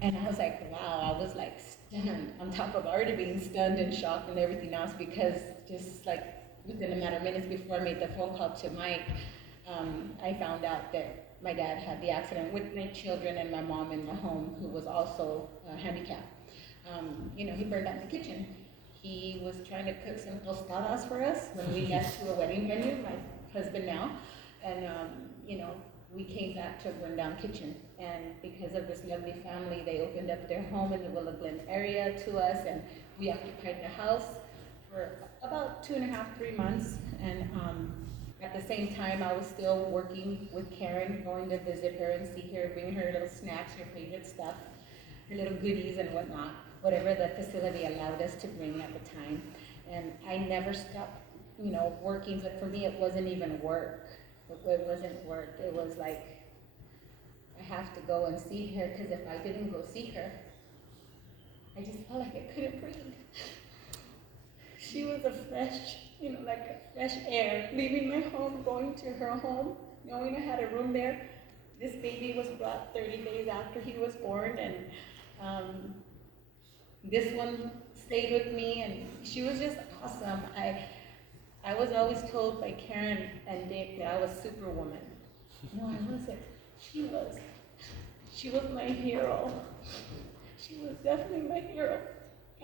And I was like, wow, I was like stunned, on top of already being stunned and shocked and everything else, because just like within a matter of minutes before I made the phone call to Mike, I found out that my dad had the accident with my children and my mom in the home, who was also handicapped. He burned out the kitchen. He was trying to cook some tostadas for us when we left to a wedding venue, my husband now, and we came back to a burned down kitchen. And because of this lovely family, they opened up their home in the Willow Glen area to us, and we occupied the house for about 2.5, 3 months. And at the same time, I was still working with Karen, going to visit her and see her, bring her little snacks, her favorite stuff, her little goodies and whatnot, whatever the facility allowed us to bring at the time. And I never stopped, working, but for me, it wasn't even work. It wasn't work. It was like, I have to go and see her, because if I didn't go see her, I just felt like I couldn't breathe. She was a fresh, like a fresh air, leaving my home, going to her home, knowing I had a room there. This baby was brought 30 days after he was born, and this one stayed with me, and she was just awesome. I was always told by Karen and Dick that I was Superwoman. No, I wasn't. She was my hero. She was definitely my hero.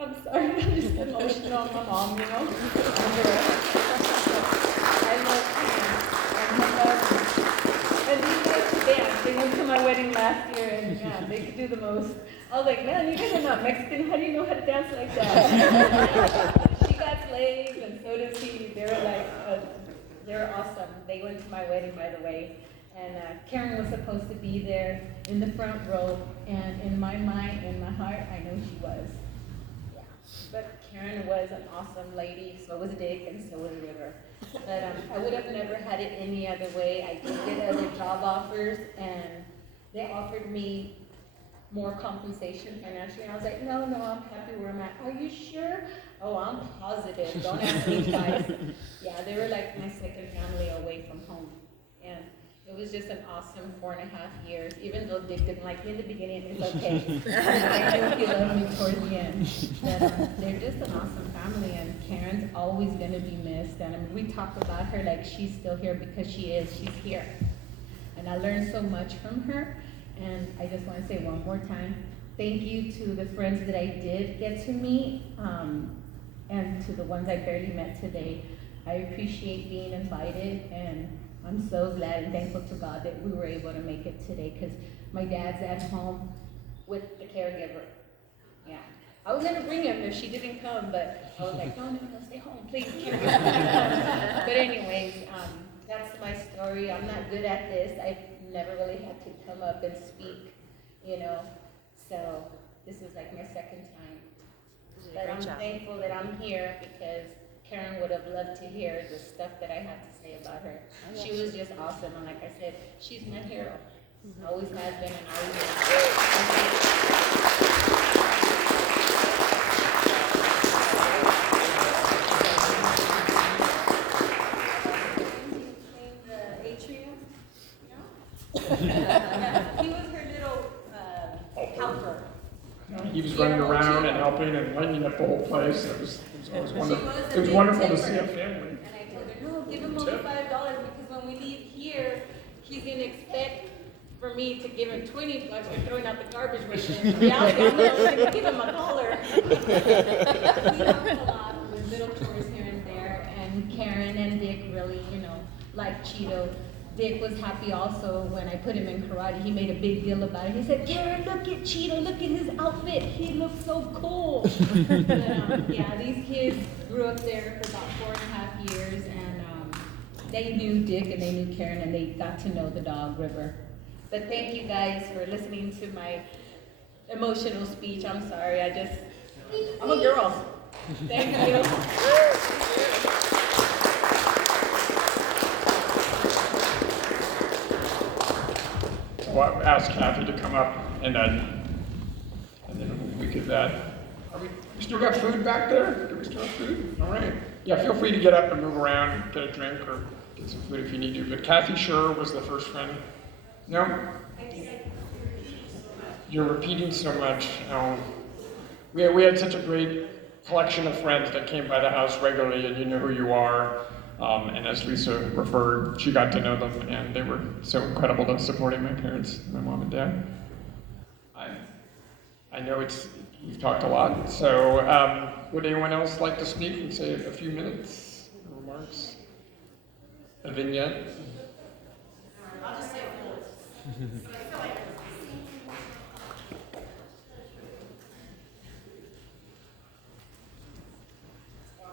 I'm sorry, I'm just emotional. My mom, I love Karen. And these guys could dance. They went to my wedding last year, and yeah, they could do the most. I was like, man, you guys are not Mexican. How do you know how to dance like that? She got slaves, and so does he. They were awesome. They went to my wedding, by the way. And Karen was supposed to be there in the front row, and in my mind, in my heart, I know she was. Yeah. But Karen was an awesome lady, so was Dick, and so was River. But I would have never had it any other way. I did get other job offers, and they offered me more compensation financially. And I was like, no, I'm happy where I'm at. Are you sure? Oh, I'm positive. Don't ask me twice. Yeah, they were like my second family away from home. And it was just an awesome 4.5 years. Even though Dick didn't like me in the beginning, it's okay. I know he loved me towards the end. But they're just an awesome family, and Karen's always going to be missed. And we talk about her like she's still here, because she's here. And I learned so much from her. And I just want to say one more time, thank you to the friends that I did get to meet, and to the ones I barely met today. I appreciate being invited, and I'm so glad and thankful to God that we were able to make it today, because my dad's at home with the caregiver. Yeah. I was gonna bring him if she didn't come, but I was like, no, stay home, please. But anyways, that's my story. I'm not good at this. I've never really had to come up and speak, so this is like my second time. But I'm thankful that I'm here, because Karen would have loved to hear the stuff that I had to say about her. She was just awesome, and like I said, she's my hero. Always has been and always The atrium, yeah. He was her little helper. He was running around and helping and lighting up the whole place. It was always wonderful. It was wonderful to see a family. And I told her, no, give him only $5, because when we leave here, he's gonna expect for me to give him $20 for throwing out the garbage with him. In reality, I'm gonna give him a dollar. We helped a lot with little chores here and there, and Karen and Dick really, like Cheeto. Dick was happy also when I put him in karate. He made a big deal about it. He said, Karen, look at Cheeto, look at his outfit. He looks so cool. But, yeah, these kids grew up there for about 4.5 years, and they knew Dick and they knew Karen, and they got to know the dog, River. But thank you guys for listening to my emotional speech. I'm sorry, I'm a girl. Thank you. I'll ask Kathy to come up, and then we could, we still got food back there? Do we still have food? All right. Yeah, feel free to get up and move around, get a drink, or get some food if you need to. But Kathy sure was the first friend. No? You're repeating so much. Oh. We had such a great collection of friends that came by the house regularly, and you know who you are. And as Lisa referred, she got to know them, and they were so incredible to supporting my parents, my mom and dad. I know we've talked a lot, so would anyone else like to speak and say a few minutes, remarks? A vignette? I'll just say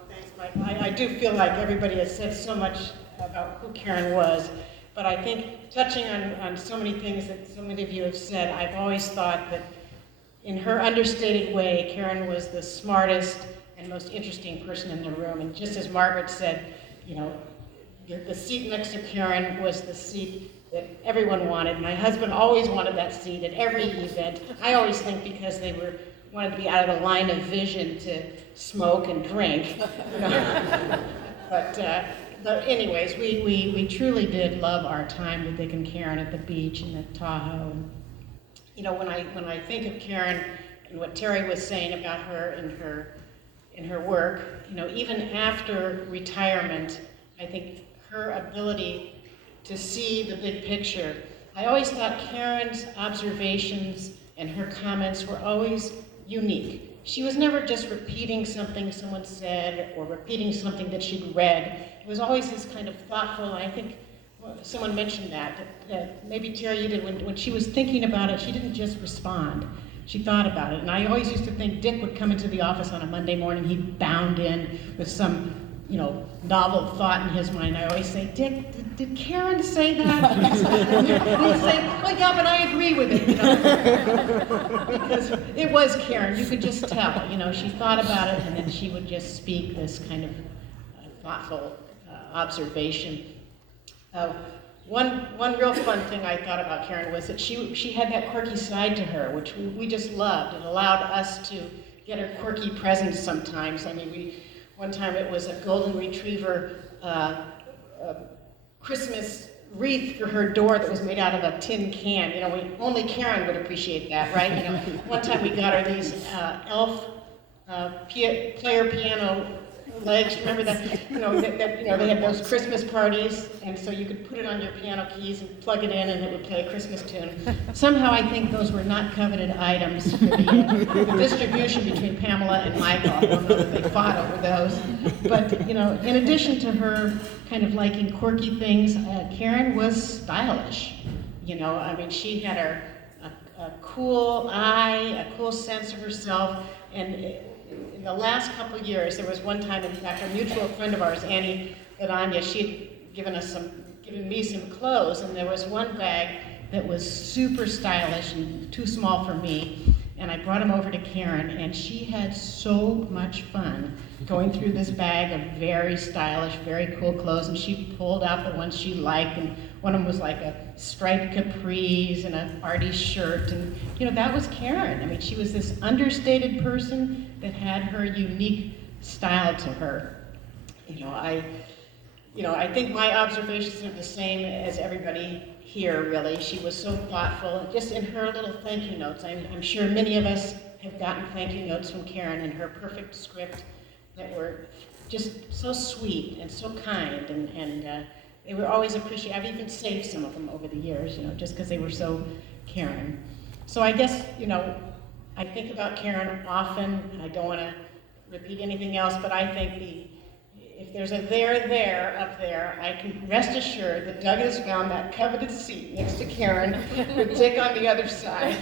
Thanks, Mike. I do feel like everybody has said so much about who Karen was, but I think touching on so many things that so many of you have said, I've always thought that in her understated way, Karen was the smartest and most interesting person in the room. And just as Margaret said, the seat next to Karen was the seat that everyone wanted. My husband always wanted that seat at every event. I always think because they wanted to be out of the line of vision to smoke and drink. But anyways, we truly did love our time with Dick and Karen at the beach and at Tahoe. And, when I think of Karen and what Terry was saying about her in her work, even after retirement, I think her ability to see the big picture. I always thought Karen's observations and her comments were always unique. She was never just repeating something someone said or repeating something that she'd read. It was always this kind of thoughtful, and I think someone mentioned that maybe Terry, you did, when she was thinking about it, she didn't just respond. She thought about it. And I always used to think Dick would come into the office on a Monday morning, he'd bound in with some novel thought in his mind. I always say, Dick, did Karen say that? And he'd say, well, yeah, but I agree with it, because it was Karen. You could just tell, she thought about it, and then she would just speak this kind of thoughtful observation. One real fun thing I thought about Karen was that she had that quirky side to her, which we just loved. It allowed us to get her quirky presents sometimes. I mean, one time it was a golden retriever Christmas wreath for her door that was made out of a tin can. Only Karen would appreciate that, right? One time we got her these elf player piano legs. Remember that? They had those Christmas parties, and so you could put it on your piano keys and plug it in, and it would play a Christmas tune. Somehow, I think those were not coveted items for the distribution between Pamela and Michael. I don't know that they fought over those. But in addition to her kind of liking quirky things, Karen was stylish. She had a cool eye, a cool sense of herself, and in the last couple of years, there was one time, in fact, a mutual friend of ours, Annie Ladanya, she'd given me some clothes, and there was one bag that was super stylish and too small for me, and I brought him over to Karen, and she had so much fun going through this bag of very stylish, very cool clothes, and she pulled out the ones she liked, and one of them was like a striped capris and an arty shirt, and that was Karen. She was this understated person that had her unique style to her. I think my observations are the same as everybody here, really. She was so thoughtful, just in her little thank you notes. I'm sure many of us have gotten thank you notes from Karen in her perfect script that were just so sweet and so kind, and they were always appreciated. I've even saved some of them over the years, just because they were so caring. So I guess, I think about Karen often, and I don't want to repeat anything else, but I think if there's a there up there, I can rest assured that Doug has found that coveted seat next to Karen with Dick on the other side.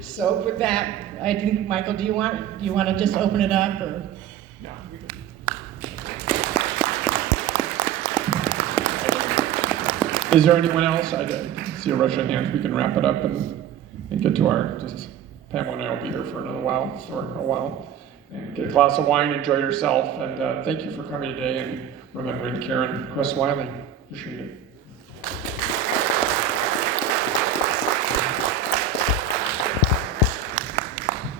So with that, I think, Michael, do you want to just open it up, or? No, we can. Is there anyone else? I see a rush of hands. We can wrap it up and get to our, Pamela and I will be here for a while. And get a glass of wine, enjoy yourself, and thank you for coming today and remembering Karen Wylie. Appreciate it.